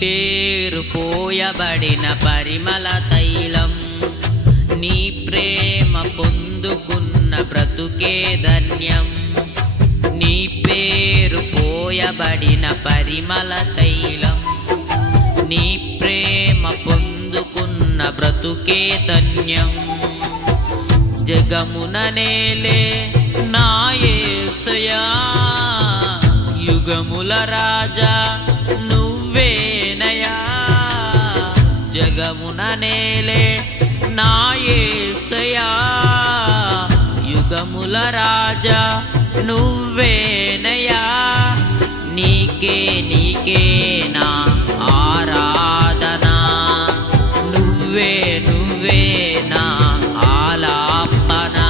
పేరు పోయబడిన పరిమళ తైలం, నీ ప్రేమ పొందుకున్న బ్రతుకే ధన్యం. నీ పేరు పోయబడిన పరిమళ తైలం, నీ ప్రేమ పొందుకున్న బ్రతుకే ధన్యం. జగమున నేలే నా యేసయ్యా, యుగముల రాజా నువ్వేనయా. జగమున నేలే నా యేసయ్యా, యుగముల రాజా నువ్వేనయా. నీకే నీకే నా ఆరాధనా, నువ్వే నువ్వే నా ఆలాపనా.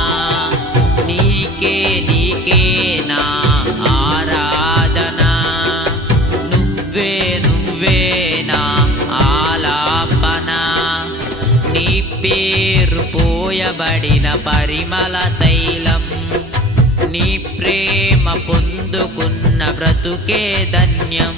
నీకే నీకే నా ఆరాధనా, నువ్వే నువ్వే నా ఆలాపనా. నీ పేరు పోయబడిన పరిమళ తైలం, నీ ప్రేమ పొందుకున్న బ్రతుకే ధన్యం.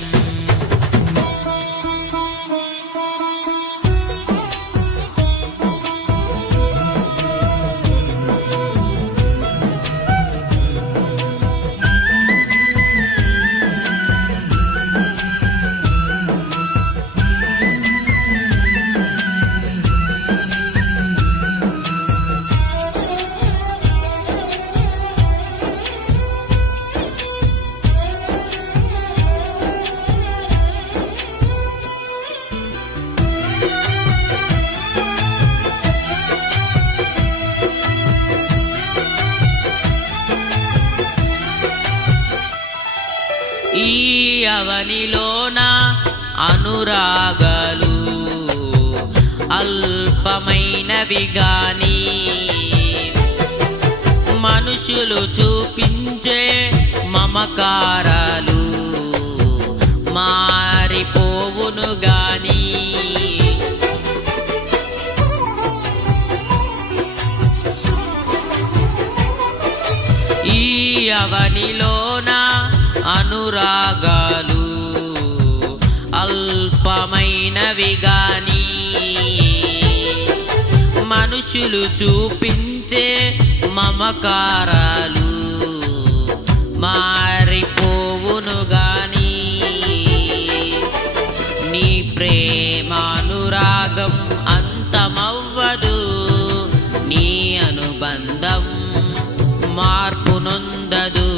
ఈ అవనిలోన అనురాగాలు అల్పమైనవి గాని, మనుషులు చూపించే మమకారాలు మారిపోవును గాని. ఈ అవనిలోన అనురాగాలు అల్పమైనవి గాని, మనుషులు చూపించే మమకారాలు మారిపోవును గాని. నీ ప్రేమానురాగం అంతమవ్వదు, నీ అనుబంధం మార్పు నొందదు.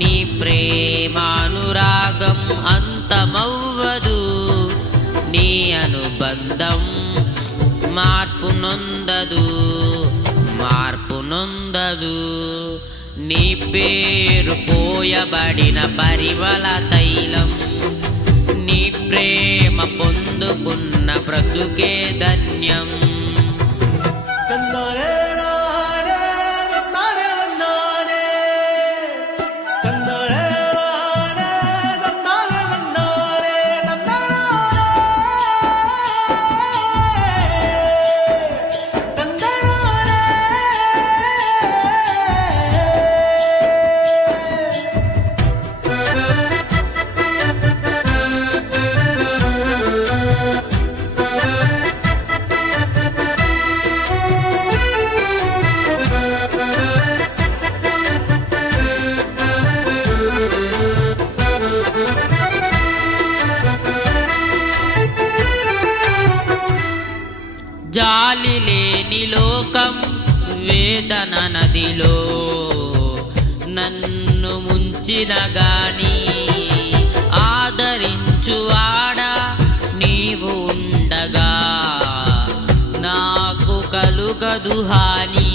నీ ప్రేమానురాగం అంతమవ్వదు, నీ అనుబంధం మార్పు నొందదు, మార్పు నొందదు. నీ పేరు పోయబడిన పరిమళ తైలం, నీ ప్రేమ పొందుకున్న బ్రతుకే ధన్యం. జాలి లేని లోకం వేదన నదిలో నన్ను ముంచిన గాని, ఆదరించువాడా నీవు ఉండగా నాకు కలుగదు హాని.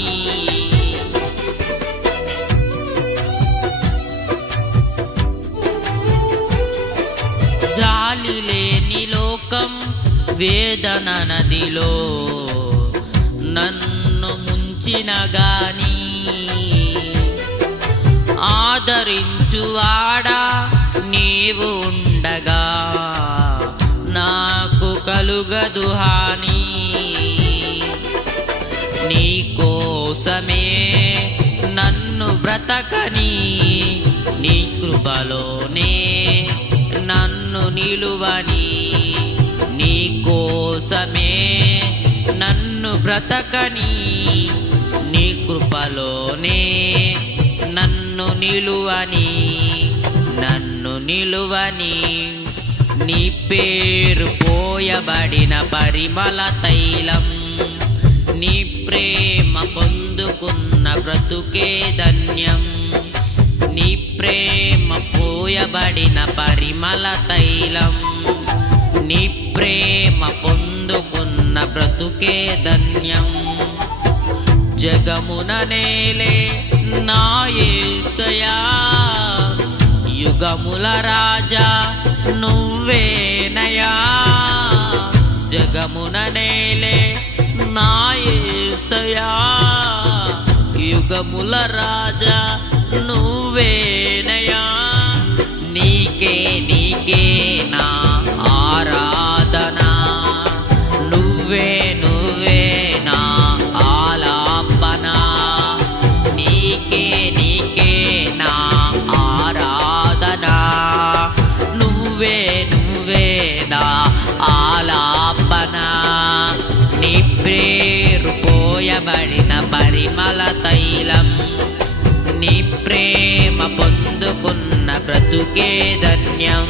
జాలి లేని లోకం వేదన నదిలో నన్ను ముంచిన గాని, ఆదరించువాడా నీవు ఉండగా నాకు కలుగదు హాని. నీ కోసమే నన్ను బ్రతకని, నీ కృపలోనే నన్ను నన్ను నిలువని, నీ కోసమే నన్ను బ్రతకని, నీ కృపలోనే నన్ను నిలువని, నన్ను నిలువని. నీ పేరు పోయబడిన పరిమళ తైలం, నీ ప్రేమ పొందుకున్న బ్రతుకే ధన్యం. నీ ప్రేమ పోయబడిన పరిమళ తైలం, నీ ప్రేమ పొందుకున్న బ్రతుకే ధన్యం. జగమున నేలే నా యేసయ్యా, యుగముల రాజా నువ్వేనయా. జగమున నేలే నా యేసయ్యా, యుగముల రాజా నువ్వేనయా. నీకే నీకే నా ఆరాధన, నువ్వే నువ్వే నా ఆలాపన. నీకే నీకే నా ఆరాధన, నువ్వే నువ్వే నా ఆలాపన. నీ పేరు పోయబడిన పరిమళ తైలం, నీ ప్రేమ పొందుకున్న బ్రతుకే ధన్యం.